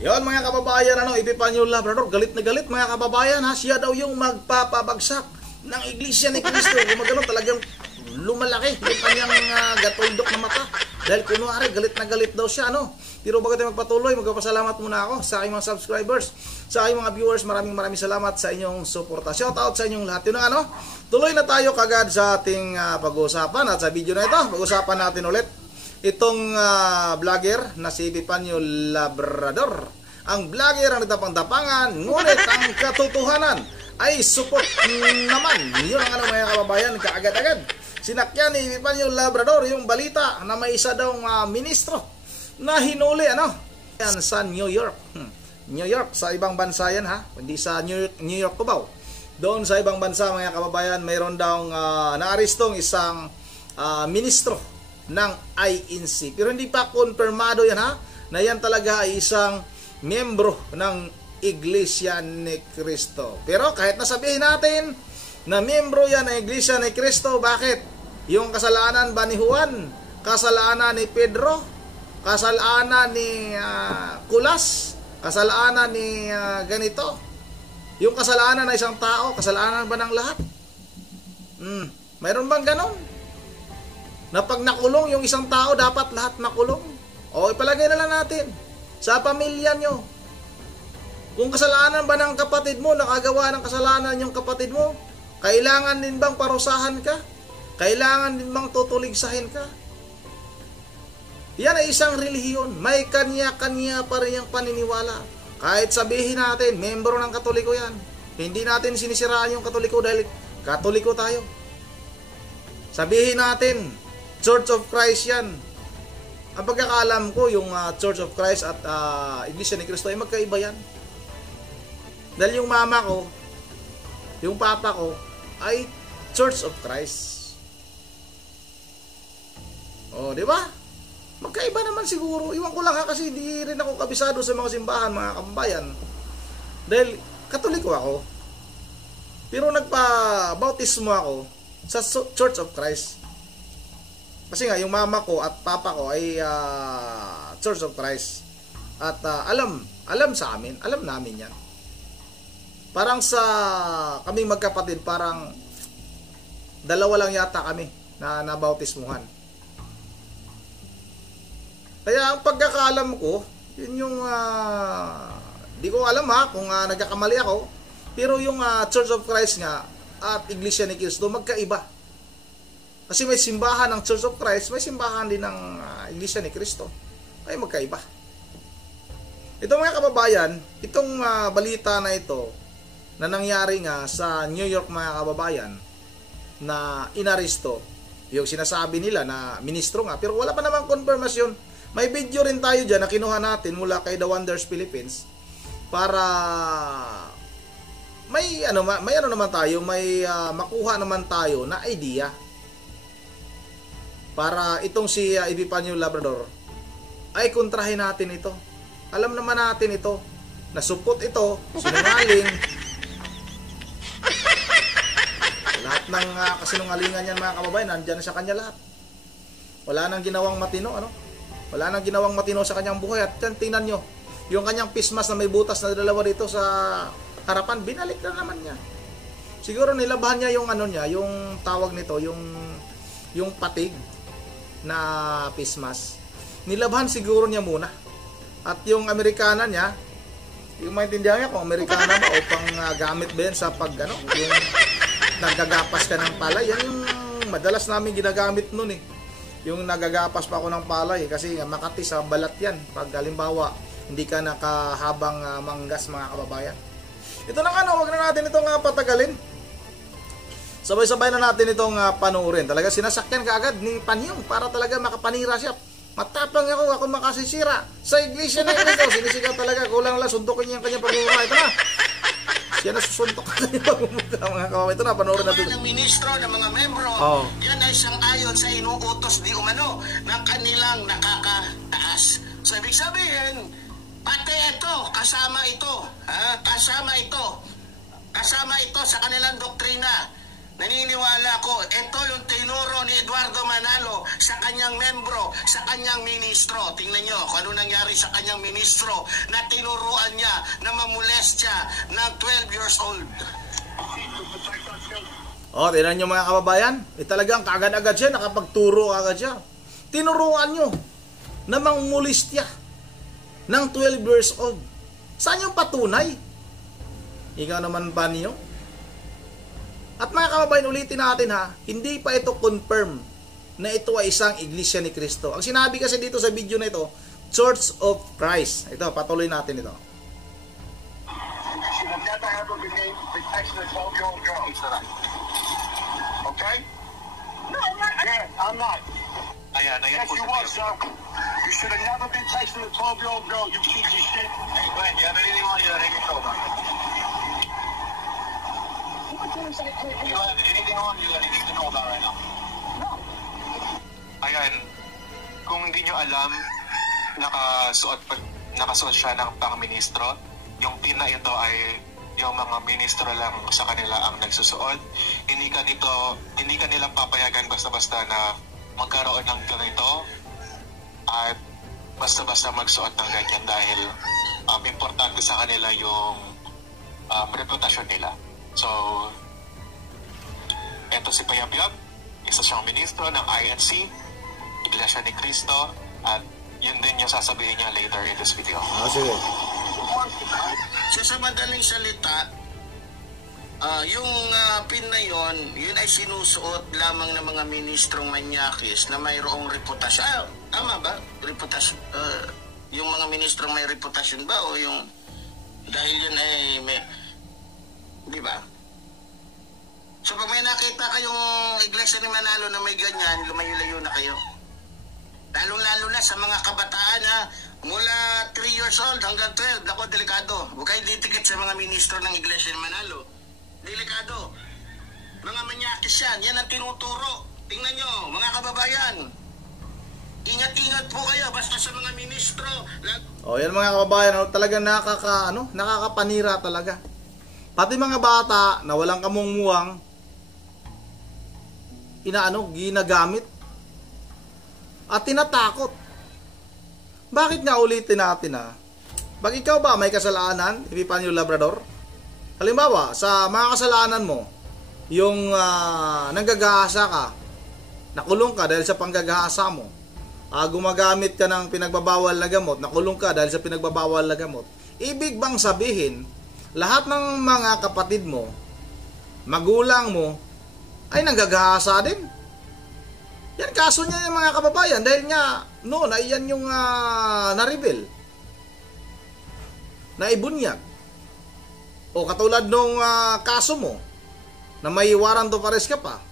Yon mga kababayan, Epifanio Labrador, galit na galit mga kababayan ha. Siya daw yung magpapabagsak ng Iglesia ni Cristo. Gumagano talagang lumalaki yung kanyang gatuldok na mata. Dahil kunwari galit na galit daw siya, Pero bago tayo magpatuloy, magpapasalamat muna ako sa aking mga subscribers, sa aking mga viewers. Maraming salamat sa inyong suporta. Shout out sa inyong lahat. Yun na tuloy na tayo kagad sa ating pag-uusapan. At sa video na ito, pag-usapan natin ulit itong vlogger na si Epifanio Labrador. Ang vlogger ang nagtapang-tapangan, ngunit ang katotohanan ay support naman. Yun ang mga kababayan, kaagad-agad. Sinakyan ni Epifanio Labrador yung balita na may isa daw ministro na hinuli, yan sa New York. New York, sa ibang bansa yan ha, hindi sa New York Cubao. Doon sa ibang bansa mga kababayan, mayroon daw naarestong isang ministro ng INC. Pero hindi pa konfirmado yan ha, na yan talaga ay isang miyembro ng Iglesia ni Cristo. Pero kahit nasabihin natin na miyembro yan ng Iglesia ni Cristo, bakit? Yung kasalanan ba ni Juan? Kasalanan ni Pedro? Kasalanan ni Kulas? Kasalanan ni ganito? Yung kasalanan ng isang tao, kasalanan ba ng lahat? Mayroon bang ganon? Na pag nakulong yung isang tao, dapat lahat nakulong? O ipalagay na lang natin sa pamilya nyo. Kung kasalanan ba ng kapatid mo, nakagawa ng kasalanan yung kapatid mo, kailangan din bang parusahan ka? Kailangan din bang tutuligsahin ka? Yan ay isang relihiyon. May kanya-kanya pa rin yung paniniwala. Kahit sabihin natin, membro ng Katoliko yan. Hindi natin sinisiraan yung Katoliko dahil Katoliko tayo. Sabihin natin, Church of Christ yan. Ang pagkakaalam ko, yung Church of Christ at Iglesia ni Cristo ay magkaiba yan. Dahil yung mama ko, yung papa ko, ay Church of Christ. O, di ba? Magkaiba naman siguro. Iwan ko lang kasi hindi rin ako kabisado sa mga simbahan, mga kababayan. Dahil Katoliko ako. Pero nagpa-bautismo ako sa Church of Christ. Kasi nga, yung mama ko at papa ko ay Church of Christ. At alam sa amin, alam namin yan. Parang sa kaming magkapatid, parang dalawa lang yata kami na nabautismuhan. Kaya ang pagkakaalam ko, yun yung, di ko alam kung nagkakamali ako, pero yung Church of Christ nga at Iglesia ni Cristo, magkaiba. Kasi may simbahan ng Church of Christ, may simbahan din ng Iglesia ni Cristo. Ay magkaiba. Ito mga kababayan, itong balita na ito na nangyari nga sa New York mga kababayan na inaresto, yung sinasabi nila na ministro nga, pero wala pa namang konfirmasyon. May video rin tayo dyan na kinuha natin mula kay The Wonders Philippines para may makuha naman tayo na idea. Para itong si Epifanio Labrador ay kontrahin natin ito. Alam naman natin ito. Nasupot ito, sinungaling. Lahat ng kasinungalingan yan mga kababayan, nandyan sa kanya lahat. Wala nang ginawang matino, Wala nang ginawang matino sa kanyang buhay. At tingnan nyo, yung kanyang pismas na may butas na dalawa dito sa harapan, binalik na naman niya. Siguro nilabahan niya yung yung tawag nito, yung patig na pismas. Nilabhan siguro niya muna. At yung Amerikana niya, yung maintindihan niya kung Amerikana ba o pang gamit ba yan sa yung naggagapas ka ng palay. Yan yung madalas namin ginagamit nun Yung nagagapas pa ako ng palay kasi makati sa balat yan. Pag halimbawa, hindi ka nakahabang manggas mga kababayan. Ito na wag na natin itong patagalin. Sabay-sabay na natin itong panuorin. Talaga sinasakyan kaagad ni Panyong para talaga makapanira siya. Matapang ako makasisira sa Iglesia na ito. Sinisigaw talaga. Kulang lang suntukin niya ang kanyang pagmumukha. Ito na. Siya na susuntok ang kanyang pagmumukha. Mga kawawa. Ito na, panuorin natin. Ng ministro ng mga membro, yan ay sang-ayon sa inuutos di umano ng kanilang nakakataas. So, ibig sabihin, pati ito, kasama ito sa kanilang doktrina. naniniwala ko, ito yung tinuro ni Eduardo Manalo sa kanyang membro, sa kanyang ministro. Tingnan nyo kung ano nangyari sa kanyang ministro na tinuruan niya na mamolestya ng 12 years old. O, tingnan nyo mga kababayan, talagang kaagad-agad siya, nakapagturo agad siya. Tinuruan nyo na mangmolestya ng 12 years old. Saan yung patunay? Ikaw naman ba niyo? At mga kababayan, ulitin natin ha, hindi pa ito confirm na ito ay isang iglesia ni Cristo. Ang sinabi kasi dito sa video na ito, Church of Christ. Ito, patuloy natin ito. Okay? No, I'm not. Ayan, yes, you was, sir. You should have never been texting a 12-year-old girl, you piece of shit. Hey, Glenn, you have anything on you that I can show about? You have anything on you that you need to know about right now? No. Ayan, kung hindi nyo alam, nakasuot siya ng pang-ministro. Yung pin na ito ay yung mga ministro lang sa kanila ang nagsusuot. Hindi ka nila papayagan basta-basta na magkaroon ng ganito at basta-basta magsuot ng ganyan dahil importante sa kanila yung reputasyon nila. So, eto si Payapyap, isa siyang ministro ng INC, Iglesia ni Cristo, at yun din yung sasabihin niya later in this video. Sige. So, sa madaling salita, yung pin na yun ay sinusuot lamang ng mga ministrong manyakis na mayroong reputasyon. Tama ba? Reputasyon. Yung mga ministrong may reputasyon ba o yung dahil yun ay may, di ba? So pag may nakita kayong iglesia ni Manalo na may ganyan, lumayo-layo na kayo. Lalong-lalo na sa mga kabataan na mula 3 years old hanggang 12. Ako, delikado. Huwag kayo ditikit sa mga ministro ng iglesia ni Manalo. Delikado. Mga manyakis yan. Yan ang tinuturo. Tingnan nyo, mga kababayan. Ingat-ingat po kayo basta sa mga ministro. O, yan mga kababayan, talagang nakakapanira talaga. Pati mga bata na walang kamungmuang, ginagamit at tinatakot. Bakit nga ulitin natin Pag ikaw ba may kasalanan, Epipanyo Labrador? Halimbawa, sa mga kasalanan mo, yung nanggagahasa ka, nakulong ka dahil sa panggagahasa mo, gumagamit ka ng pinagbabawal na gamot, nakulong ka dahil sa pinagbabawal na gamot, ibig bang sabihin, lahat ng mga kapatid mo, magulang mo, ay nanggagahasa din? Yan kaso niya yung mga kababayan dahil nga noon ay yan yung na-reveal, naibunyag. O katulad nung kaso mo na may warrant of arrest ka pa.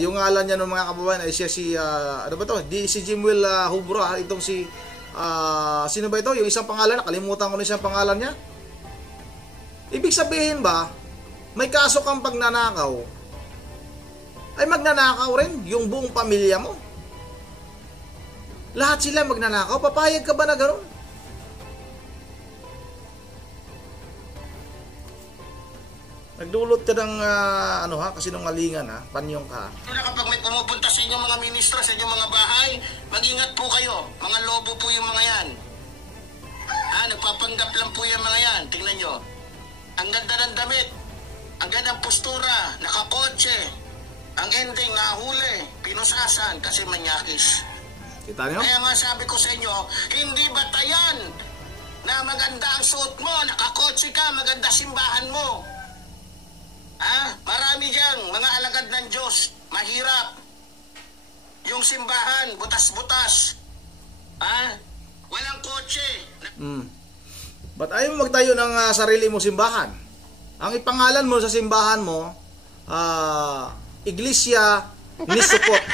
Yung ngalan niya ng mga kababayan ay siya si si Jimwell Hubra, itong si sino ba ito? Yung isang pangalan, nakalimutan ko na isang pangalan niya. Ibig sabihin ba, may kaso kang pagnanakaw, ay magnanakaw rin yung buong pamilya mo. Lahat sila magnanakaw, papayag ka ba na gano'n? Nagdulot ka ng kasinungalingan panyong ka. Kapag may pumupunta sa inyong mga ministro, sa inyong mga bahay, mag-ingat po kayo. Mga lobo po yung mga yan. Nagpapanggap lang po yung mga yan. Tingnan nyo. Ang ganda ng damit. Ang ganda ng postura. Nakakotse. Ang ending, nahuli. Pinusasan kasi manyakis. Kita nyo? Kaya nga sabi ko sa inyo, hindi batayan na maganda ang suot mo, nakakotse ka, maganda simbahan mo. Marami diyang mga alagad ng Diyos, mahirap. Yung simbahan, butas-butas. Walang kotse. Ba't ayaw mo magtayo ng sarili mo simbahan? Ang ipangalan mo sa simbahan mo, Iglesia ni Support.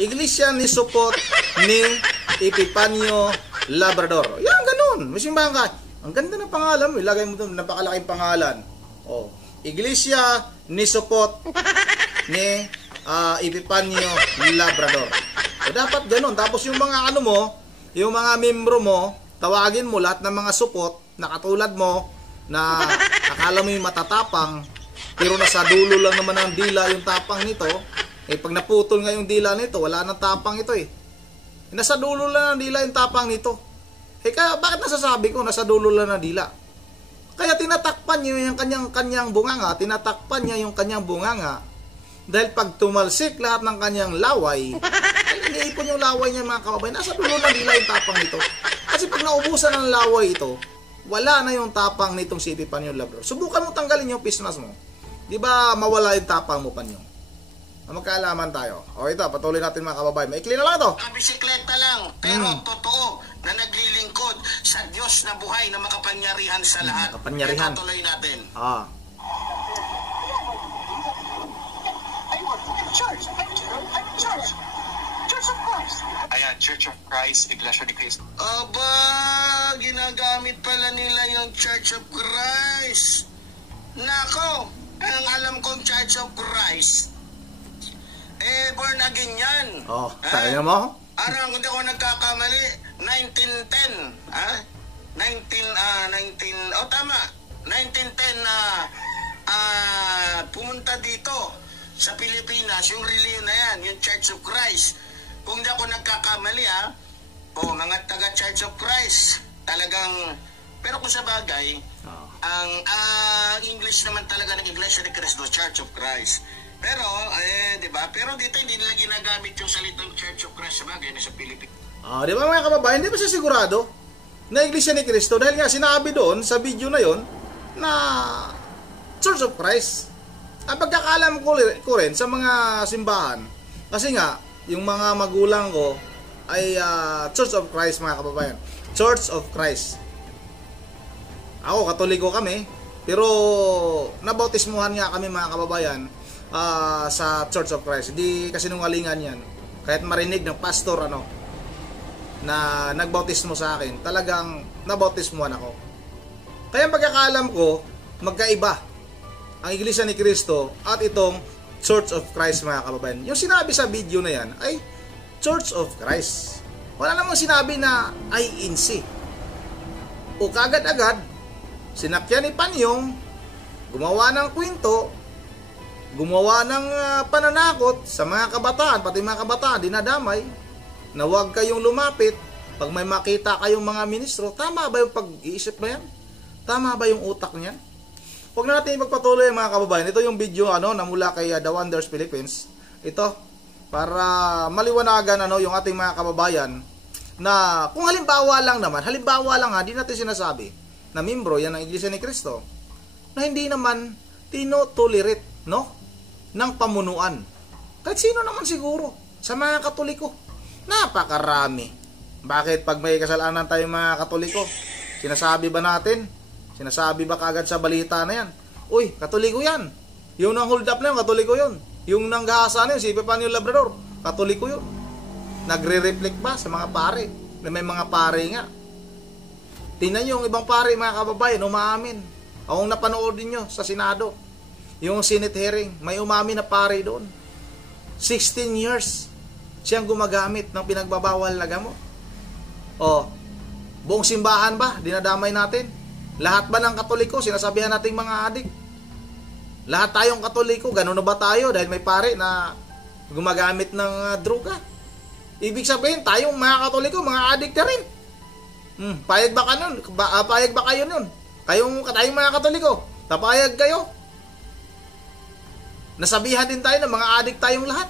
Iglesia ni Support ni Epipanyo Labrador. Yan, ganun. May simbahan ka. Ang ganda ng pangalan mo. Ilagay mo doon, napakalaking pangalan. Iglesia ni Support ni Epipanyo Labrador. Dapat ganun. Tapos yung mga yung mga membro mo, tawagin mo lahat ng mga support na katulad mo na akala mo yung matatapang, Pero nasa dulo lang naman ng dila yung tapang nito. Pag naputol nga yung dila nito, wala nang tapang ito Nasa dulo lang ng dila yung tapang nito. Kaya bakit nasasabi ko nasa dulo lang ng dila? Kaya tinatakpan niya yung kanyang bunganga, tinatakpan niya yung kanyang bunganga. Dahil pag tumalsik lahat ng kanyang laway, ay iniipon yung laway niya mga kababayan. Nasa dulo ng dila yung tapang nito. Kasi pag naubusan ng laway ito, wala na yung tapang nitong CP Panyo Labrador. Subukan mo tanggalin yung pismas mo. Di ba mawala yung tapang mo, Panyo? Magkaalaman tayo. O ito, patuloy natin mga kababayan. Maikli na lang ito. Bisikleta lang, pero totoo na naglilingkod sa Diyos na buhay na makapangyarihan sa lahat. Makapangyarihan. Patuloy natin. Ayan, Church of Christ, Iglesia ni Cristo. Aba, ginagamit pala nila yung Church of Christ. Nako, ang alam kong Church of Christ, born again yan. Tayo mo? Arang, hindi ako nagkakamali, 1910, tama, 1910 na pumunta dito sa Pilipinas, yung reliyon na yan, yung Church of Christ. Kung hindi ako nagkakamali, mga taga Church of Christ, talagang, pero kung sa bagay, ang English naman talaga ng Iglesia ni Cristo, Church of Christ. Pero, di ba? Pero dito hindi nila ginagamit yung salitang Church of Christ sa bagay na sa Pilipinas. Di ba mga kababayan, hindi ba siya sigurado na Iglesia ni Cristo? Dahil nga sinabi doon sa video na yon na Church of Christ. Ang pagkakaalam ko rin sa mga simbahan, kasi nga, yung mga magulang ko ay Church of Christ mga kababayan. Church of Christ. Ako, Katoliko kami, pero nabautismuhan nga kami mga kababayan sa Church of Christ. Hindi kasi nungalingan yan. Kahit marinig ng pastor na nagbautismo sa akin, talagang nabautismuhan ako. Kaya ang pagkakaalam ko, magkaiba ang Iglesia ni Cristo at itong Church of Christ mga kababayan. Yung sinabi sa video na yan ay Church of Christ. Wala namang sinabi na INC. O kagad-agad, sinakyan ni Panyong, gumawa ng kwento, gumawa ng pananakot sa mga kabataan, pati mga kabataan, dinadamay, na huwag kayong lumapit pag may makita kayong mga ministro. Tama ba yung pag-iisip na yan? Tama ba yung utak niyan? Huwag na natin ipagpatuloy mga kababayan. Ito yung video na mula kay The Wonders Philippines. Ito, para maliwanagan yung ating mga kababayan na kung halimbawa lang di natin sinasabi na membro yan ng Iglesia ni Cristo, na hindi naman tinotolerate ng pamunuan. Kahit sino naman siguro sa mga Katoliko. Napakarami. Bakit pag may kasalanan tayong mga Katoliko, sinasabi ba natin? Sinasabi ba kaagad sa balita na yan? Uy, Katoliko yan. Yung nang hold up na yun, Katoliko yun. Yung nang gahasa na yun, si Panyo Labrador, Katoliko yun. Nagre-reflect ba sa mga pare? May mga pare nga. Tingnan nyo yung ibang pare mga kababayan, umaamin. Akong napanood nyo sa Senado. Yung Senate hearing, may umamin na pare doon. 16 years siyang gumagamit ng pinagbabawal na gamot. Buong simbahan ba dinadamay natin? Lahat ba ng Katoliko sinasabihan nating mga adik? Lahat tayong Katoliko, ganun na ba tayo dahil may pare na gumagamit ng droga? Ibig sabihin tayong mga Katoliko, mga adik na rin. Payag ba kayo nun? Payag ba kayo nun? Tayong mga Katoliko, tapayag kayo? Nasabihan din tayo ng mga adik tayong lahat.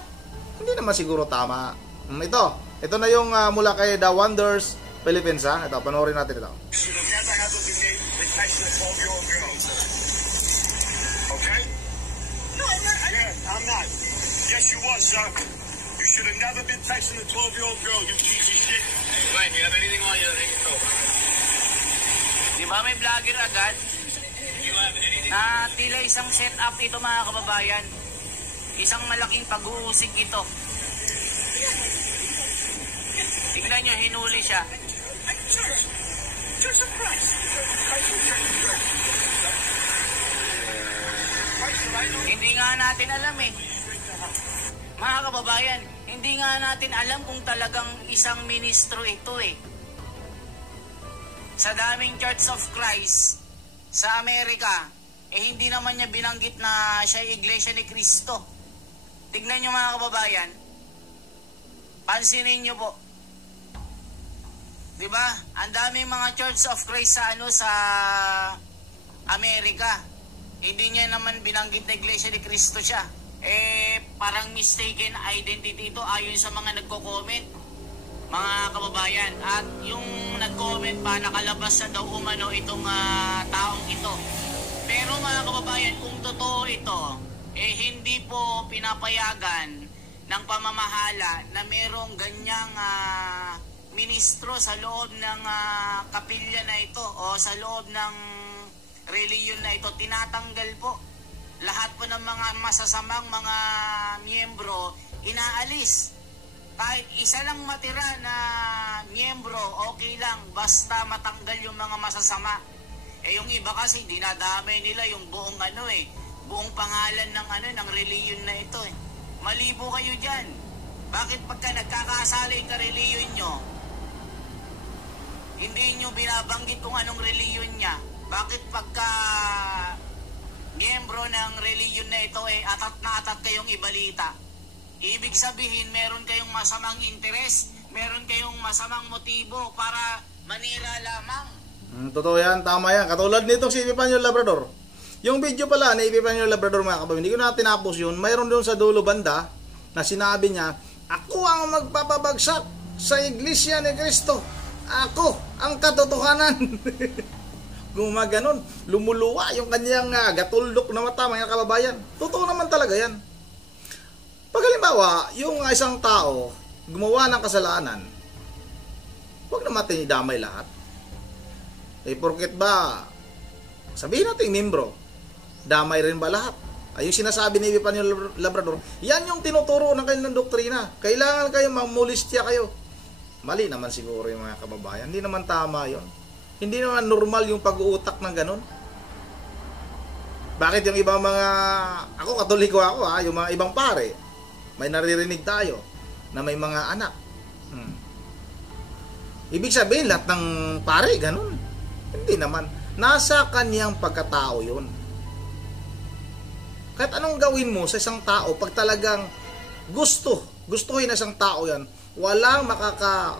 Hindi naman siguro tama. Ito na yung mula kay The Wonders Philippines. Ito, panoorin natin ito. Okay? No, I'm not. Yeah, I'm not. Yes, you was, sir. You should have never been texting a 12-year-old girl, you piece of shit. Wait, you have anything on you that you know? Di ba may vlogger agad? Na tila isang setup ito mga kababayan. Isang malaking pag-uusig ito. Tignan nyo, hinuli siya. Church of Christ. Hindi nga natin alam Mga kababayan, hindi nga natin alam kung talagang isang ministro ito Sa daming Church of Christ sa Amerika, hindi naman niya binanggit na siya ay Iglesia ni Cristo. Tignan niyo mga kababayan, pansinin niyo po. 'Di ba? Ang daming mga Church of Christ sa Amerika. Hindi niya naman binanggit na Iglesia ni Cristo siya. Parang mistaken identity ito ayon sa mga nagko-comment, mga kababayan. At yung nag-comment pa, nakalabas na daw umano itong taong ito. Pero mga kababayan, kung totoo ito, hindi po pinapayagan ng pamamahala na merong ganyang ministro sa loob ng kapilya na ito o sa loob ng reliyon na ito. Tinatanggal po lahat po ng mga masasamang mga miyembro, inaalis. Kahit isa lang matira na miyembro, okay lang, basta matanggal yung mga masasama. Yung iba kasi dinadamay nila yung buong buong pangalan ng reliyon na ito. Malibo kayo diyan. Bakit pagka nagkakasala yung reliyon nyo, hindi nyo binabanggit kung anong reliyon niya? Bakit pagka miyembro ng reliyon na ito atat na atat kayong ibalita? Ibig sabihin, meron kayong masamang interes, meron kayong masamang motibo para manira lamang. Totoo yan, tama yan. Katulad nitong si Epifanio Labrador. Yung video pala ni Epifanio Labrador, mga kababayan, hindi ko na tinapos yun. Mayroon doon sa dulo banda na sinabi niya, ako ang magpapabagsak sa Iglesia ni Cristo. Ako ang katotohanan. Gumaganon, lumuluwa yung kanyang gatuldok na mata, mga kababayan. Totoo naman talaga yan. Pag halimbawa, yung isang tao gumawa ng kasalanan, huwag naman tinidamay lahat. Porket ba, sabihin natin membro, damay rin ba lahat? Ay yung sinasabi ni Epifanio Labrador, yan yung tinuturo ng kanilang doktrina. Kailangan kayo mamulistya kayo. Mali naman siguro yung mga kababayan. Hindi naman tama yon. Hindi naman normal yung pag-uutak ng ganun. Bakit yung ibang mga, ako katoliko ako yung mga ibang pare, may naririnig tayo na may mga anak. Ibig sabihin lahat ng pare ganun? Hindi naman. Nasa kanyang pagkatao yun. Kahit anong gawin mo sa isang tao, pag talagang gustuhin na isang tao yan, walang makakapigil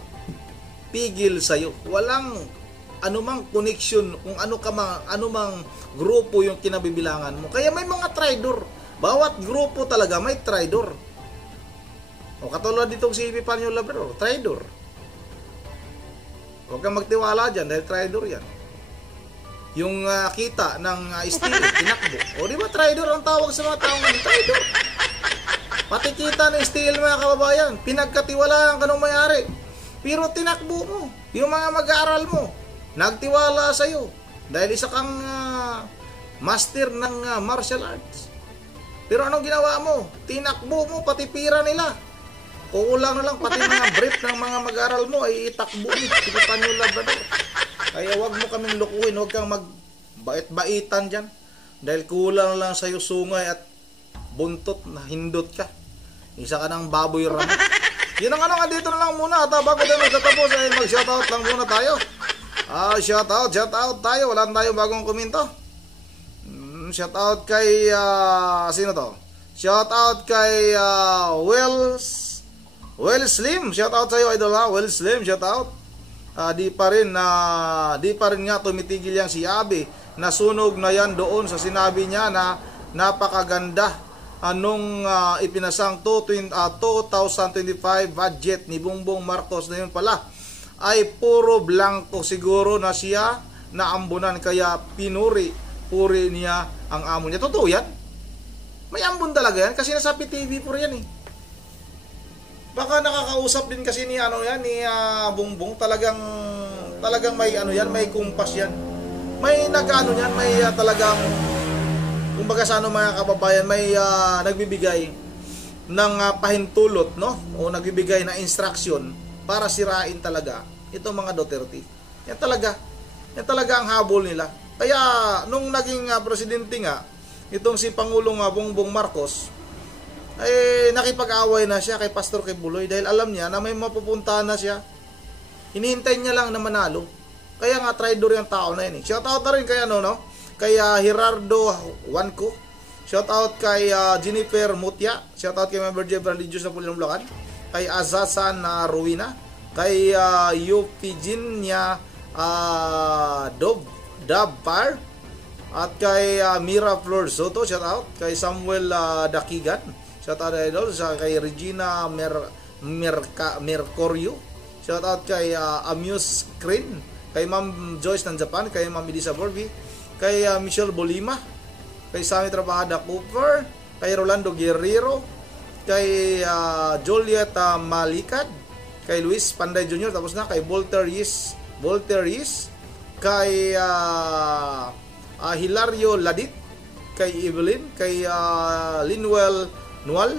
sa'yo. Walang anumang connection, kung anumang grupo yung kinabibilangan mo. Kaya may mga traidor. Bawat grupo talaga may traidor. O katulad ditong si Epifanio Labrador, traidor. Huwag kang magtiwala dyan dahil traidor yan. Yung kita ng steel, tinakbo. O di ba traidor ang tawag sa mga taong traidor? Pati kita ng steel, mga kababayan, pinagkatiwalaan ka nung mayari. Pero tinakbo mo. Yung mga mag-aaral mo, nagtiwala sa'yo dahil isa kang master ng martial arts. Pero anong ginawa mo? Tinakbo mo, pati pira nila. Kukulang na lang, pati mga brief ng mga mag-aaral mo ay itakbo mo. Epifanio Labrador. Kaya wag mo kaming lukuhin, wag kang magbait-baitan dyan. Dahil kulang lang sa'yo sungay at buntot na hindot ka. Isa ka ng baboy ramo. Yun ang dito na lang muna. At bago tayo magtatapos ay mag-shoutout lang muna tayo. Shoutout tayo. Wala tayong bagong komento. Shoutout kay sino to? Shoutout kay Well Slim. Shoutout sa'yo, idol ha. Well Slim, shoutout. Di pa rin nga tumitigil yan si Abi. Nasunog na yan doon sa sinabi niya na napakaganda anong ipinasang 2025 budget ni Bongbong Marcos na yun pala ay puro blanco. Siguro na siya naambunan kaya puri niya ang amo niya. Totoo yan. May ambon talaga yan kasi nasa PTV po yan eh. Baka nakakausap din kasi ni Bongbong, talagang may may kumpas yan. May yan, may talagang kumbaga sa mga kababayan, may nagbibigay ng pahintulot, no? O nagbibigay na instruction para sirain talaga itong mga Duterte. Yan talaga ang habol nila. Kaya nung naging presidente nga itong si Pangulong Bongbong Marcos, ay nakipag-away na siya kay Pastor Kibuloy dahil alam niya na may mapupuntahan na siya. Hinihintay niya lang na manalo. Kaya nga traidor yung tao na yun eh. Shoutout na rin kay kay Gerardo Wanco. Shoutout kay Jennifer Mutya. Shoutout kay Member Jeff Religious na Pulilang Bulacan. Kay Azasan Ruina. Kay Eupiginia Dabpar. At kay Mira Flor Soto. Shoutout. Kay Samuel Dakigan. Shoutout idol. Kay Regina Mercorio. Shoutout kay Amuse Crane. Kay Ma'am Joyce ng Japan. Kay Ma'am Elisa Borby. Kay Michelle Bolima. Kay Sammy Trabajada Cooper. Kay Rolando Guerrero. Kay Julieta Malikad. Kay Luis Panday Jr. Tapos na. Kay Volter Yis. Kay Hilario Ladit. Kay Evelyn. Kay Linwell Nual.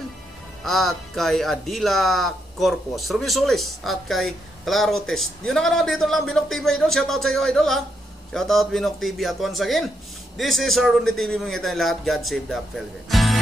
At kay Adila Corpus. Ruby Solis. At kay Claro Test. Yun ang dito lang Binok TV idol. Shoutout sa iyo idol ha. Shoutout Binok TV. At once again, this is our Rundi TV. Mga ito lahat. God save the Philippines.